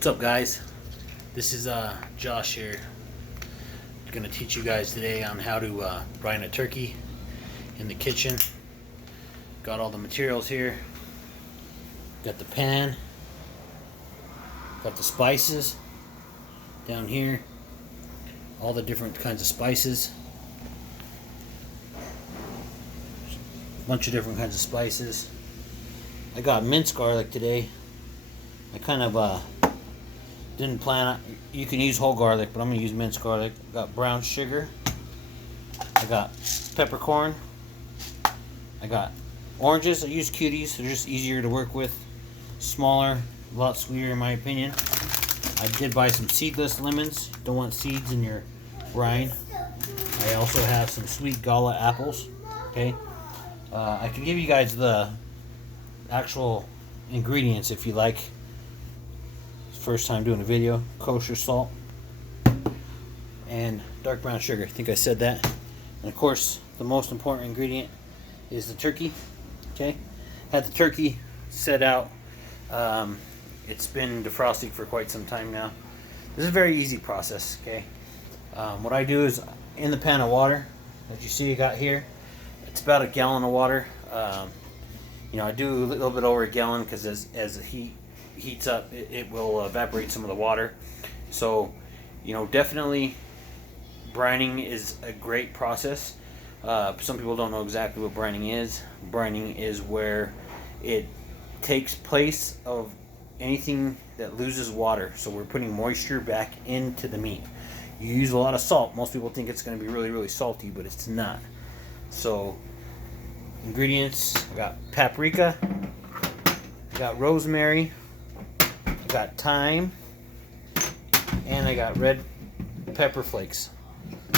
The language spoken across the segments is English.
What's up, guys? This is Josh here. I'm going to teach you guys today on how to brine a turkey in the kitchen. Got all the materials here. Got the pan. Got the spices down here. All the different kinds of spices. A bunch of different kinds of spices. I got minced garlic today. I kind of didn't plan on, you can use whole garlic, but I'm going to use minced garlic. I got brown sugar. I got peppercorn. I got oranges. I use cuties. They're just easier to work with. Smaller, a lot sweeter in my opinion. I did buy some seedless lemons. Don't want seeds in your brine. I also have some sweet gala apples. Okay. I can give you guys the actual ingredients if you like. First time doing a video. Kosher salt and dark brown sugar. I think I said that. And of course, the most important ingredient is the turkey. Okay, had the turkey set out. It's been defrosting for quite some time now. This is a very easy process. Okay, what I do is in the pan of water that you see I got here. It's about a gallon of water. I do a little bit over a gallon because as the heat heats up, it will evaporate some of the water. So, definitely brining is a great process. Some people don't know exactly what brining is. Brining is where it takes place of anything that loses water. So we're putting moisture back into the meat. You use a lot of salt. Most people think it's going to be really, really salty, but it's not. So, ingredients, I got paprika, I got rosemary, I got thyme, and I got red pepper flakes.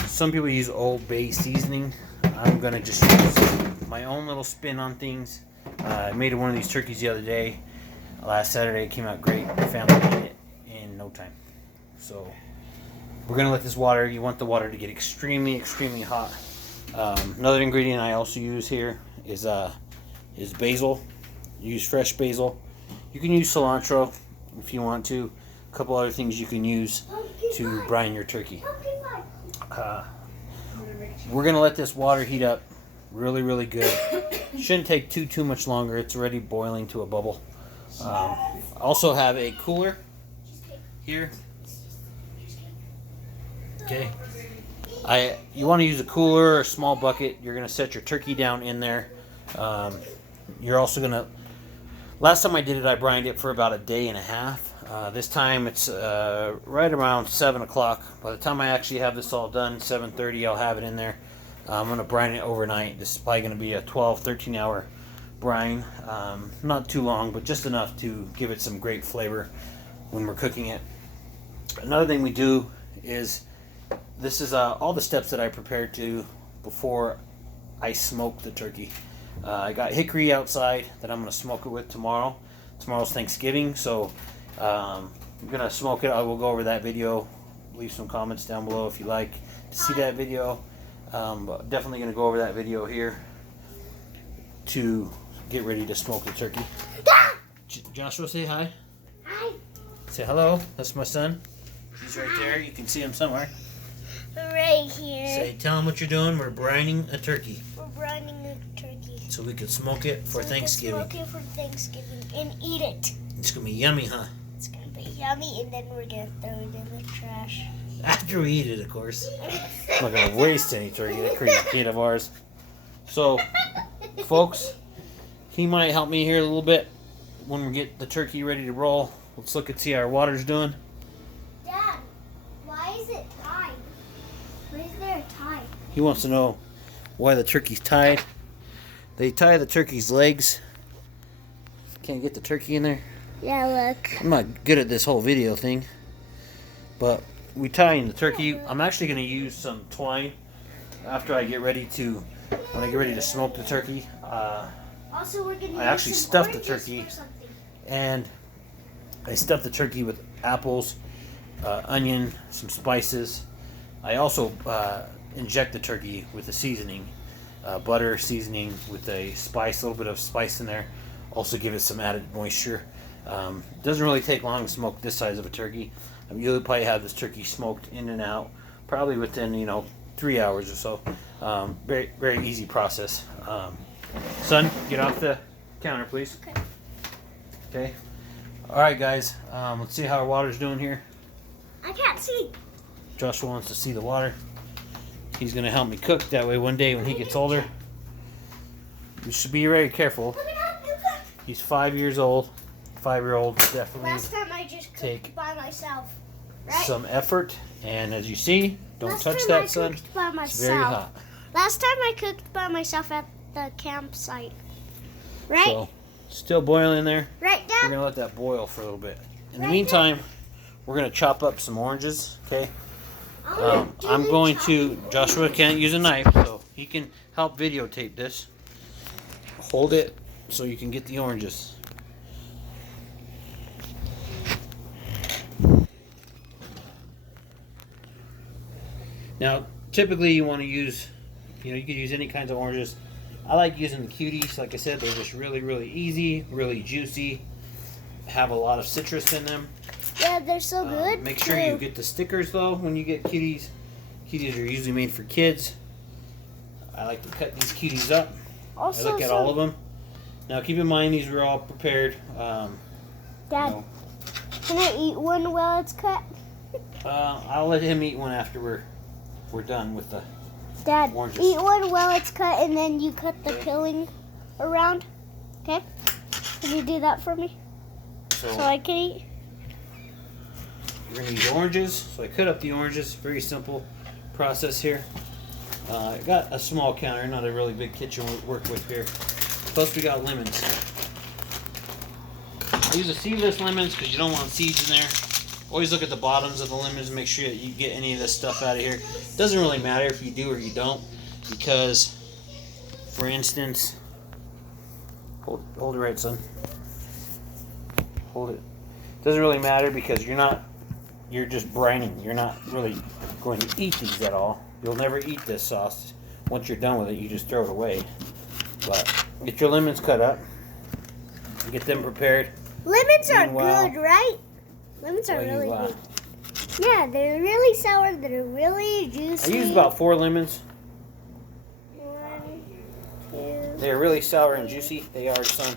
Some people use Old Bay seasoning. I'm going to just use my own little spin on things. I made one of these turkeys the other day. Last Saturday, it came out great. My family ate it in no time. So, we're going to let this water, you want the water to get extremely, extremely hot. Another ingredient I also use here is basil. Use fresh basil. You can use cilantro if you want to. A couple other things you can use to brine your turkey. We're gonna let this water heat up really, really good. Shouldn't take too much longer. It's already boiling to a bubble. Also have a cooler here. Okay. You want to use a cooler or a small bucket. You're going to set your turkey down in there. You're also going to... Last time I did it, I brined it for about a day and a half. This time it's right around 7 o'clock. By the time I actually have this all done, 7:30, I'll have it in there. I'm going to brine it overnight. This is probably going to be a 12, 13 hour brine. Not too long, but just enough to give it some great flavor when we're cooking it. Another thing we do is... This is all the steps that I prepared to before I smoke the turkey. I got hickory outside that I'm going to smoke it with tomorrow. Tomorrow's Thanksgiving, so I'm going to smoke it. I will go over that video. Leave some comments down below if you like to see that video. But definitely going to go over that video here to get ready to smoke the turkey. Joshua, say hi. Hi. Say hello. That's my son. He's right there. You can see him somewhere. Right here. Tell them what you're doing. We're brining a turkey. We're brining a turkey. So we could smoke it for Thanksgiving. Smoke it for Thanksgiving and eat it. It's going to be yummy, huh? It's going to be yummy, and then we're going to throw it in the trash. After we eat it, of course. I'm not going to waste any turkey. That crazy kid of ours. So, folks, he might help me here a little bit when we get the turkey ready to roll. Let's look and see how our water's doing. Dad, why is it tied? Why is there a tie? He wants to know why the turkey's tied. They tie the turkey's legs. Can't get the turkey in there. Yeah, look. I'm not good at this whole video thing. But we tie in the turkey. I'm actually going to use some twine after I get ready to, when I get ready to smoke the turkey. Also, we're going to I actually stuffed the turkey. And I stuffed the turkey with apples, onion, some spices. I also inject the turkey with a seasoning, butter seasoning with a little bit of spice in there. Also give it some added moisture. Doesn't really take long to smoke this size of a turkey. You'll probably have this turkey smoked in and out, probably within 3 hours or so. Very very easy process. Son, get off the counter, please. Okay. Okay. All right, guys. Let's see how our water's doing here. I can't see. Joshua wants to see the water. He's gonna help me cook. That way, one day when he gets older, you should be very careful. He's 5 years old. 5-year-old definitely Last time I just cooked by myself. Right? some effort. And as you see, don't Last touch time that, I son. cooked by It's very myself. hot. Last time I cooked by myself at the campsite. Right? So, still boiling there. Right, We're Dad? gonna let that boil for a little bit. In the Right, meantime, we're gonna chop up some oranges. Okay. Do I'm the going chopping. to. Joshua can't use a knife, so he can help videotape this. Hold it so you can get the oranges. Now, typically you want to use, you can use any kinds of oranges. I like using the cuties. Like I said, they're just really, really easy, really juicy, have a lot of citrus in them. Yeah, they're so good. Make sure you get the stickers though when you get cuties. Cuties are usually made for kids. I like to cut these cuties up. Also, I look at all of them. Now keep in mind these were all prepared. Dad, can I eat one while it's cut? I'll let him eat one after we're done with the. Dad, Oranges. eat one while it's cut and then you cut the peeling around. Okay? Can you do that for me? So I can eat? We're going to use oranges. So I cut up the oranges. Very simple process here. I got a small counter, not a really big kitchen we work with here. Plus we got lemons. I use the seedless lemons because you don't want seeds in there. Always look at the bottoms of the lemons and make sure that you get any of this stuff out of here. Doesn't really matter if you do or you don't, because, for instance, hold it right, son. Hold it. Doesn't really matter because you're just brining. You're not really going to eat these at all. You'll never eat this sauce. Once you're done with it, you just throw it away. But get your lemons cut up. Get them prepared. Lemons are Meanwhile- good, right? Lemons are While you, really good. Yeah, they're really sour. They're really I juicy. use about 4 lemons. 1, 2, They're really sour and juicy. They are, son.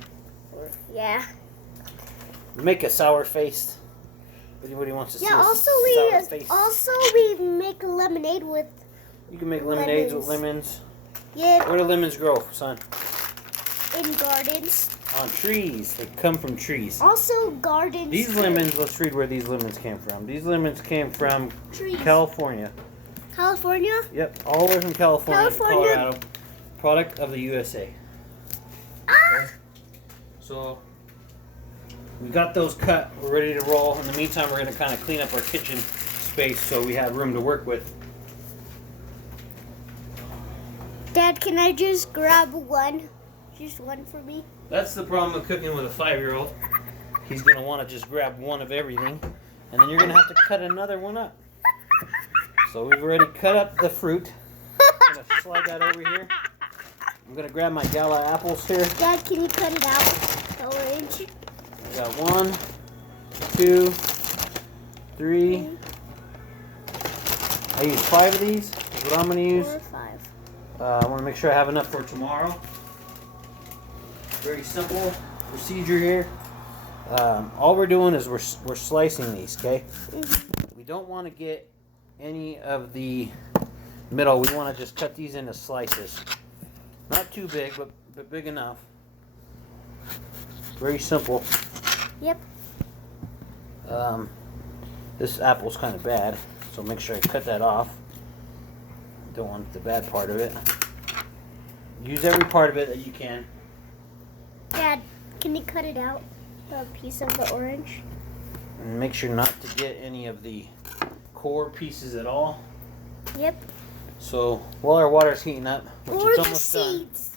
4. Yeah. Make a sour face. If anybody wants to see Yeah. a Also, sour face. we make lemonade with. You can make lemonades with lemons. lemons. Yeah, Where do lemons grow, son? in gardens. On trees. They come from trees. Also, gardens. These too. lemons, let's read where these lemons came from. These lemons came from Trees. California. California. Yep, all the way from California, California. Colorado. Product of the USA. Ah! So, we got those cut. We're ready to roll. In the meantime, we're going to kind of clean up our kitchen space so we have room to work with. Dad, can I just grab one? Just one for me? That's the problem with cooking with a 5-year-old. He's going to want to just grab one of everything, and then you're going to have to cut another one up. So we've already cut up the fruit. I'm going to slide that over here. I'm going to grab my gala apples here. Dad, can you cut it out? The orange. I got 1, 2, 3. I use 5 of these. Is what I'm going to use. 4 or 5. I want to make sure I have enough for tomorrow. Very simple procedure here. All we're doing is we're slicing these, okay? We don't want to get any of the middle. We want to just cut these into slices. Not too big, but big enough. Very simple. Yep. This apple's kind of bad, so make sure I cut that off. Don't want the bad part of it. Use every part of it that you can. Dad, can you cut it out? The piece of the orange? And make sure not to get any of the core pieces at all. Yep. So while our water's heating up, which Or it's the almost done, seeds.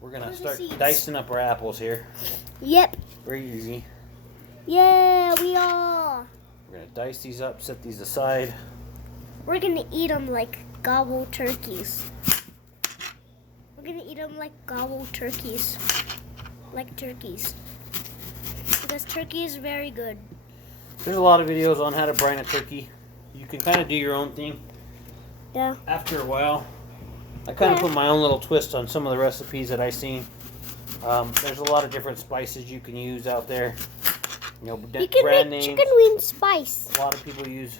we're Or gonna the start seeds. dicing up our apples here. Yep. Very easy. Yeah, we are. We're gonna dice these up, set these aside. We're gonna eat them like gobble turkeys. We're gonna eat them like gobble turkeys. Like turkeys. because turkey is very good. There's a lot of videos on how to brine a turkey. You can kind of do your own thing. Yeah. After a while, I kind of put my own little twist on some of the recipes that I've seen. There's a lot of different spices you can use out there. You know, You can brand make names. chicken wing spice. A lot of people use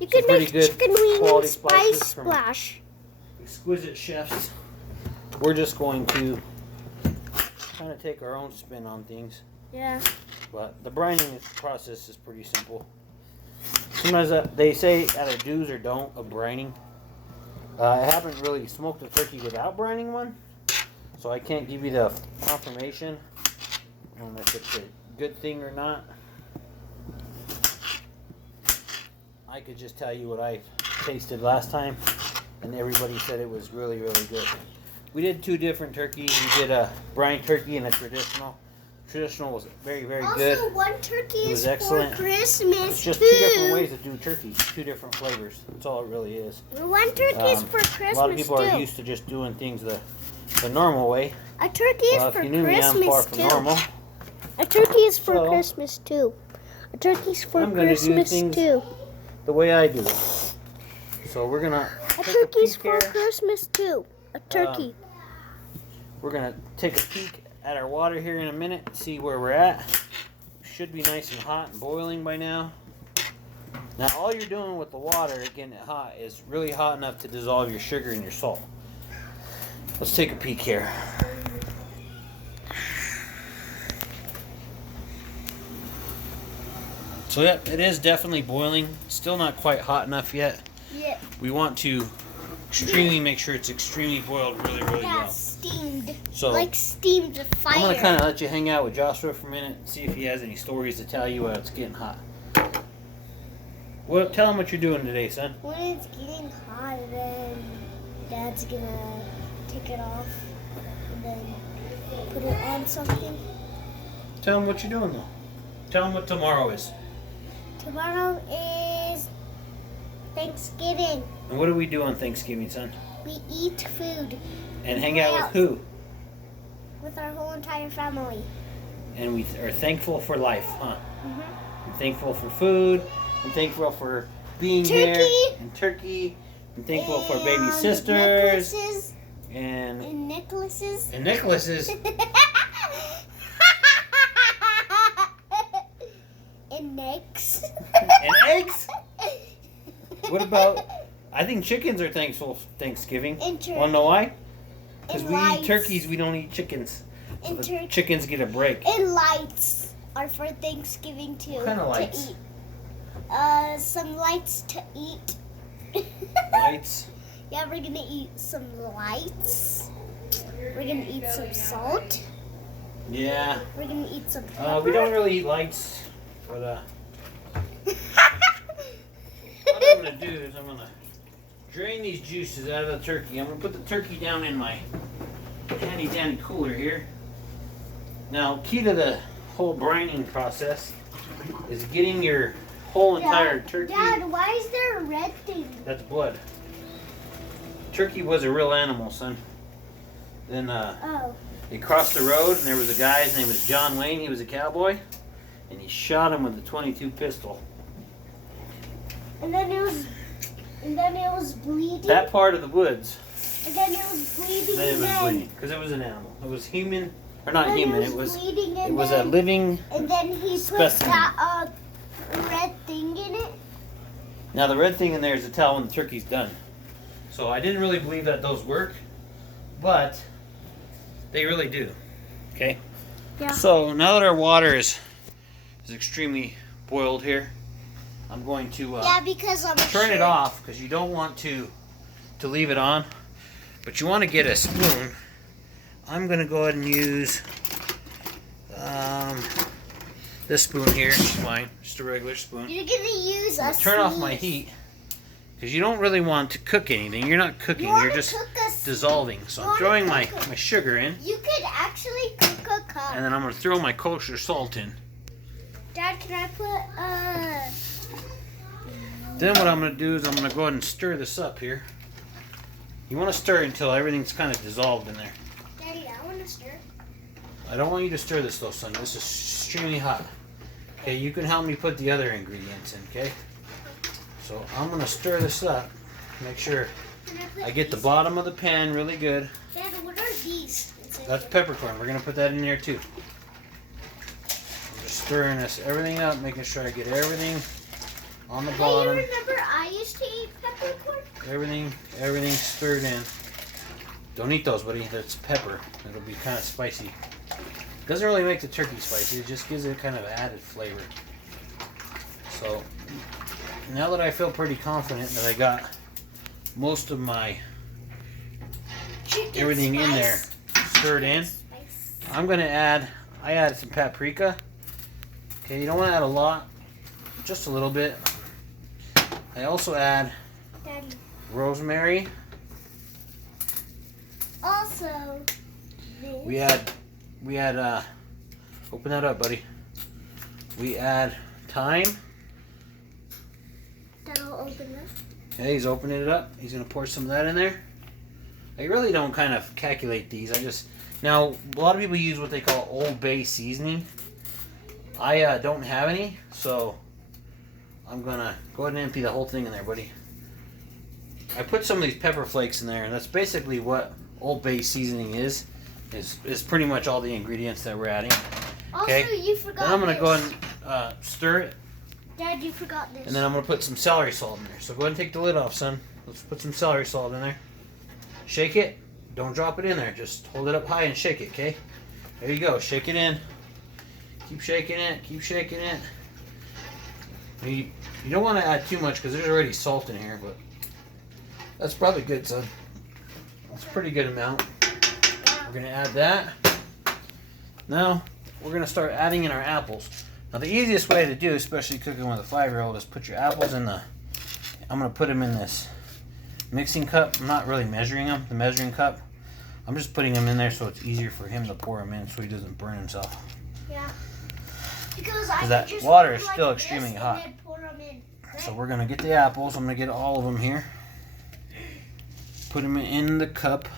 You can pretty make good chicken wing quality spice spices from splash. exquisite chefs. We're just going to kind of take our own spin on things. Yeah. But the brining process is pretty simple. Sometimes they say either do's or don't of brining. I haven't really smoked a turkey without brining one, so I can't give you the confirmation on if it's a good thing or not. I could just tell you what I tasted last time, and everybody said it was really, really good. We did 2 different turkeys. We did a brine turkey and a traditional. Traditional was very, very good. Also, one turkey It was is excellent. for Christmas It's just too. 2 different ways to do turkey, 2 different flavors. That's all it really is. One turkey is for Christmas A lot of people too. are used to just doing things the normal way. A turkey is Well, for if you knew me, I'm far Christmas from too. normal. A turkey is for So, Christmas too. A turkey's for I'm gonna do Christmas things too. The way I do it. So we're gonna A take turkey's a peek for here. Christmas too. A turkey. We're gonna take a peek at our water here in a minute, see where we're at. Should be nice and hot and boiling by now. Now all you're doing with the water, getting it hot, is really hot enough to dissolve your sugar and your salt. Let's take a peek here. So yeah, it is definitely boiling. Still not quite hot enough yet. Yeah. We want to extremely make sure it's extremely boiled really, really Yeah, well. steamed. So Like steamed fire. I'm gonna kind of let you hang out with Joshua for a minute and see if he has any stories to tell you while it's getting hot. Well, tell him what you're doing today, son. When it's getting hot, then Dad's gonna take it off and then put it on something. Tell him what you're doing, though. Tell him what tomorrow is. Tomorrow is Thanksgiving. And what do we do on Thanksgiving, son? We eat food And hang out with who? with our whole entire family. And we are thankful for life, huh? Mm-hmm. I'm thankful for food. I'm thankful for being Turkey. here. And turkey. I'm thankful for baby And sisters. necklaces. And And necklaces. and necklaces. And eggs. And eggs? What about? I think chickens are thankful for Thanksgiving. And turkey. Wanna know why? Because And we eat lights. turkeys, we don't eat chickens. So And the turkey. chickens get a break. And lights are for Thanksgiving too. What kind of lights? To eat. Some lights to eat. Lights. Yeah, we're gonna eat some lights. We're gonna eat some salt. Yeah. We're gonna eat some pepper. We don't really eat lights, but what I'm gonna do is I'm gonna drain these juices out of the turkey. I'm gonna put the turkey down in my handy dandy cooler here. Now, key to the whole brining process is getting your whole entire turkey. Dad, why is there a red thing? That's blood. Turkey was a real animal, son. Then Oh. they crossed the road, and there was a guy. His name was John Wayne. He was a cowboy, and he shot him with a .22 pistol. And then it was bleeding. That part of the woods. And then it was bleeding. Then it was and bleeding because it was an animal. It was human, or not then human. It was bleeding. And it was then, a living. And then he put specimen. that red thing in it. Now the red thing in there is to tell when the turkey's done. So I didn't really believe that those work, but they really do. Okay. Yeah. So now that our water is extremely boiled here, I'm going to Yeah, because I'm turn it off because you don't want to leave it on, but you want to get a spoon. I'm going to go ahead and use this spoon here. It's fine, just a regular spoon. You're gonna use a Turn off sieve. my heat because you don't really want to cook anything. You're not cooking. wanna You're just cook a sieve. dissolving. So You I'm wanna throwing my cook a- sugar in, You could actually cook a cup. and then I'm going to throw my kosher salt in. Dad, can I put Then what I'm going to do is I'm going to go ahead and stir this up here. You want to stir until everything's kind of dissolved in there. Daddy, I want to stir. I don't want you to stir this though, son. This is extremely hot. Okay, you can help me put the other ingredients in, okay? So I'm gonna stir this up. Make sure I get the bottom of the pan really good. Dad, what are these? That's peppercorn. We're gonna put that in there too. I'm just stirring this everything up, making sure I get everything on the bottom. Hey, you remember I used to eat peppercorn? Everything stirred in. Don't eat those, buddy. That's pepper. It'll be kind of spicy. Doesn't really make the turkey spicy. It just gives it kind of added flavor. So now that I feel pretty confident that I got most of my everything in there stirred in, I'm gonna add. I added some paprika. Okay, you don't want to add a lot, just a little bit. I also add rosemary. Also, We add, open that up, buddy. We add thyme. that'll open this. Okay, he's opening it up. He's gonna pour some of that in there. I really don't kind of calculate these. Now a lot of people use what they call Old Bay seasoning. I don't have any, so I'm gonna go ahead and empty the whole thing in there, buddy. I put some of these pepper flakes in there, and that's basically what Old Bay seasoning is pretty much all the ingredients that we're adding. Okay. Also, you forgot Then I'm gonna this. go ahead and stir it, Dad, you forgot this. and then I'm gonna put some celery salt in there. So go ahead and take the lid off, son. Let's put some celery salt in there. Shake it. Don't drop it in there. Just hold it up high and shake it, okay? There you go. Shake it in. Keep shaking it. Keep shaking it. You don't want to add too much because there's already salt in here, but that's probably good, son. That's a pretty good amount. We're gonna add that. Now we're gonna start adding in our apples. Now the easiest way to do, especially cooking with a 5-year-old, is put your apples in the. I'm gonna put them in this mixing cup. I'm not really measuring them. The measuring cup. I'm just putting them in there so it's easier for him to pour them in, so he doesn't burn himself. Yeah. Because I that just water put is like still this extremely and hot. then pour 'em in. So we're gonna get the apples. I'm gonna get all of them here. Put them in the cup,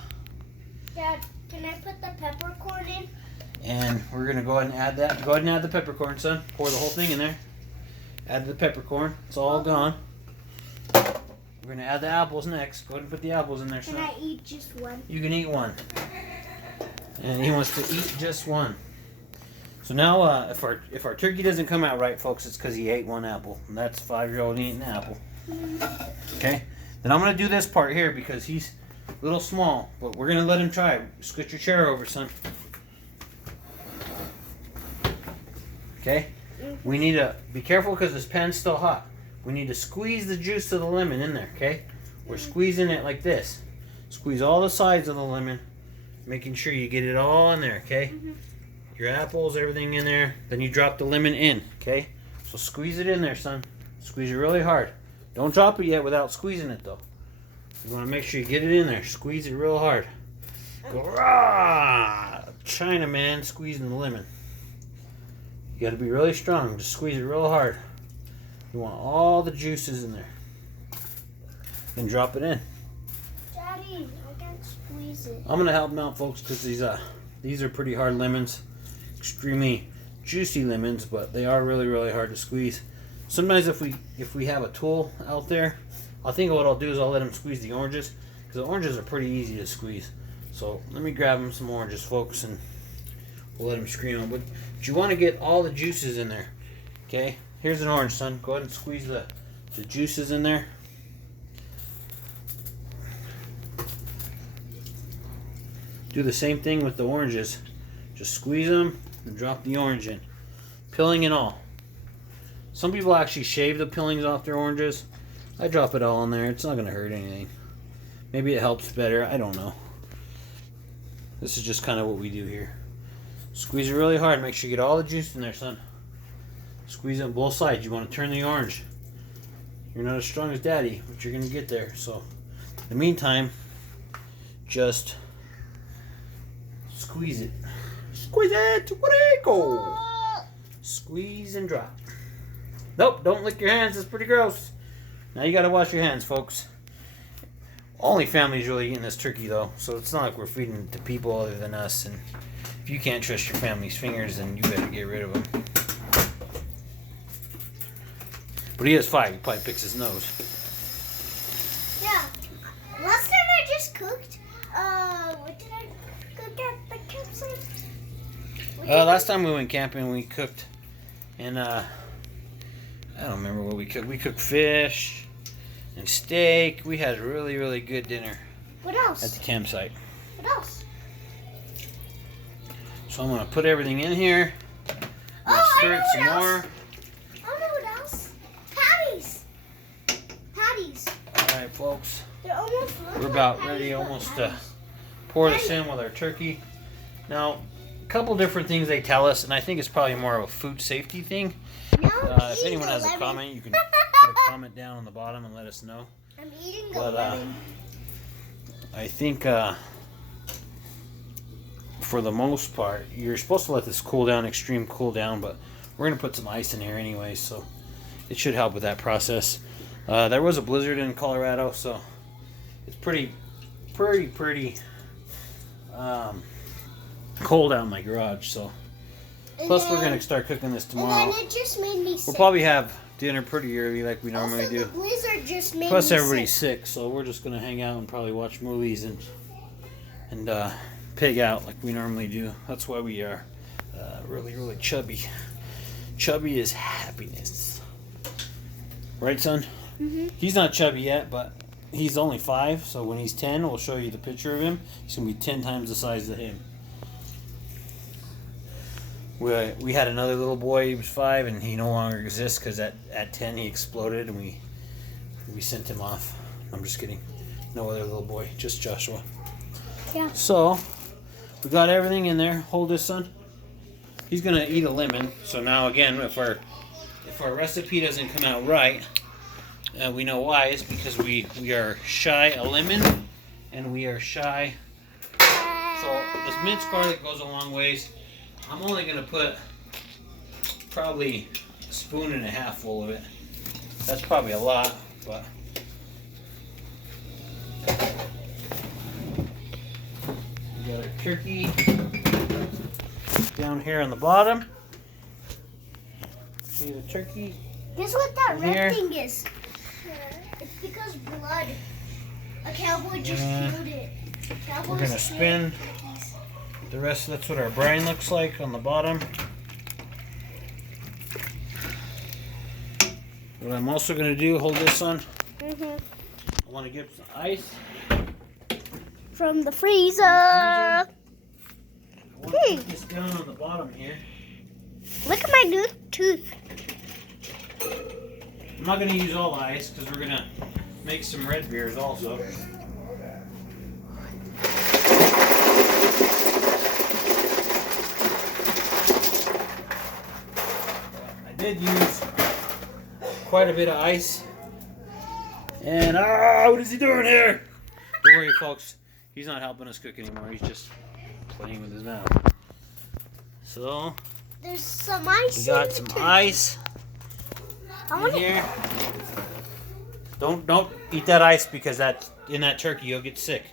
Dad, can I put the peppercorn in? and we're gonna go ahead and add that. Go ahead and add the peppercorn, son. Pour the whole thing in there. Add the peppercorn. It's all gone. We're gonna add the apples next. Go ahead and put the apples in there, Can son. I eat just one? You can eat one. And he wants to eat just one. So now, if our turkey doesn't come out right, folks, it's because he ate one apple. And that's a 5-year-old eating an apple. Okay? Then I'm going to do this part here because he's a little small. But we're going to let him try it. Scoot your chair over, son. Okay? We need to be careful because this pan's still hot. We need to squeeze the juice of the lemon in there, okay? We're squeezing it like this. Squeeze all the sides of the lemon, making sure you get it all in there, okay? Your apples, everything in there. Then you drop the lemon in, okay? So squeeze it in there, son. Squeeze it really hard. Don't drop it yet without squeezing it, though. You want to make sure you get it in there. Squeeze it real hard. Go, rah! Chinaman squeezing the lemon. You got to be really strong. Just squeeze it real hard. You want all the juices in there. Then drop it in. Daddy, I can't squeeze it. I'm gonna help them out, folks, because these are pretty hard lemons, extremely juicy lemons, but they are really, really hard to squeeze. Sometimes if we have a tool out there, I think what I'll do is I'll let him squeeze the oranges, because the oranges are pretty easy to squeeze. So let me grab him some oranges, folks, and we'll let him scream them. But you want to get all the juices in there. Okay, here's an orange, son. Go ahead and squeeze the juices in there. Do the same thing with the oranges. Just squeeze them and drop the orange in. Peeling and all. Some people actually shave the peelings off their oranges. I drop it all in there. It's not going to hurt anything. Maybe it helps better. I don't know. This is just kind of what we do here. Squeeze it really hard. Make sure you get all the juice in there, son. Squeeze it on both sides. You want to turn the orange. You're not as strong as Daddy, but you're going to get there. So, in the meantime, just squeeze it. Squeeze it. Where it go? Squeeze and drop. Nope, don't lick your hands. That's pretty gross. Now you got to wash your hands, folks. Only family's really eating this turkey, though, so it's not like we're feeding it to people other than us. And if you can't trust your family's fingers, then you better get rid of them. But he has 5. He probably picks his nose. Yeah. Last time I just cooked. What did I cook at the campsite? Last time we went camping, we cooked, and I don't remember what we cooked. We cooked fish and steak. We had a really, really good dinner. What else? At the campsite. What else? So I'm gonna put everything in here. Stir it some more. I know what else. Patties. Patties. All right, folks. They're almost. We're about ready, almost to pour this in with our turkey. Now, a couple different things they tell us, and I think it's probably more of a food safety thing. If anyone has a comment, you can put a comment down on the bottom and let us know. I'm eating the lemon. I think for the most part, you're supposed to let this cool down, extreme cool down, but we're going to put some ice in here anyway, so it should help with that process. There was a blizzard in Colorado, so it's pretty cold out in my garage. So plus we're going to start cooking this tomorrow. And then it just made me sick. We'll probably have dinner pretty early like we normally do. The blizzard just made Plus me everybody's sick, so we're just gonna hang out and probably watch movies and pig out like we normally do. That's why we are really, really chubby. Chubby is happiness, right, son? Mm-hmm. He's not chubby yet, but he's only 5. So when he's 10, we'll show you the picture of him. He's gonna be 10 times the size of him. We had another little boy. He was 5, and he no longer exists because at 10 he exploded, and we sent him off. I'm just kidding. No other little boy, just Joshua. Yeah. So we got everything in there. Hold this, son. He's gonna eat a lemon. So now again, if our recipe doesn't come out right, we know why. It's because we are shy a lemon, and we are shy. So this minced garlic goes a long ways. I'm only going to put probably a spoon and a half full of it. That's probably a lot, but we got our turkey down here on the bottom. See the turkey? Guess what that Here. red thing is? It's because blood. A cowboy just killed it. We're going to spin the rest. That's what our brine looks like on the bottom. What I'm also going to do, hold this on. I want to get some ice from the freezer. I want to put this down on the bottom here. Look at my new tooth. I'm not going to use all the ice because we're going to make some red beers also. I did use quite a bit of ice. And what is he doing here? Don't worry, folks. He's not helping us cook anymore. He's just playing with his mouth. So there's some ice. We got some ice in here. Don't eat that ice because in that turkey you'll get sick.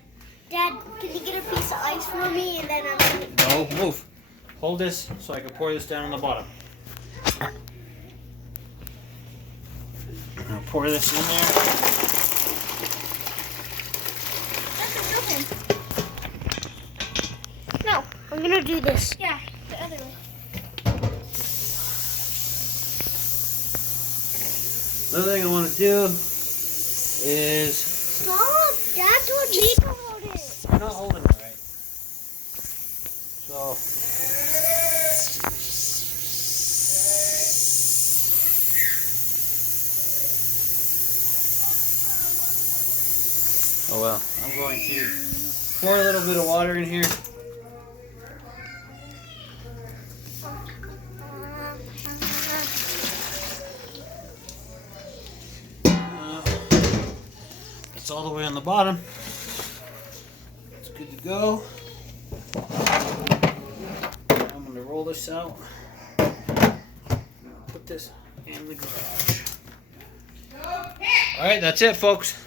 Dad, can you get a piece of ice for me and then I'm gonna... No, move. Hold this so I can pour this down on the bottom. I'll pour this in there. No, I'm gonna do this. Yeah, the other way. Another thing I want to do is... Stop! Dad told me to hold it. I'm not holding it right. So... Oh well, I'm going to pour a little bit of water in here. It's all the way on the bottom. It's good to go. I'm going to roll this out. Put this in the garage. Alright, that's it, folks.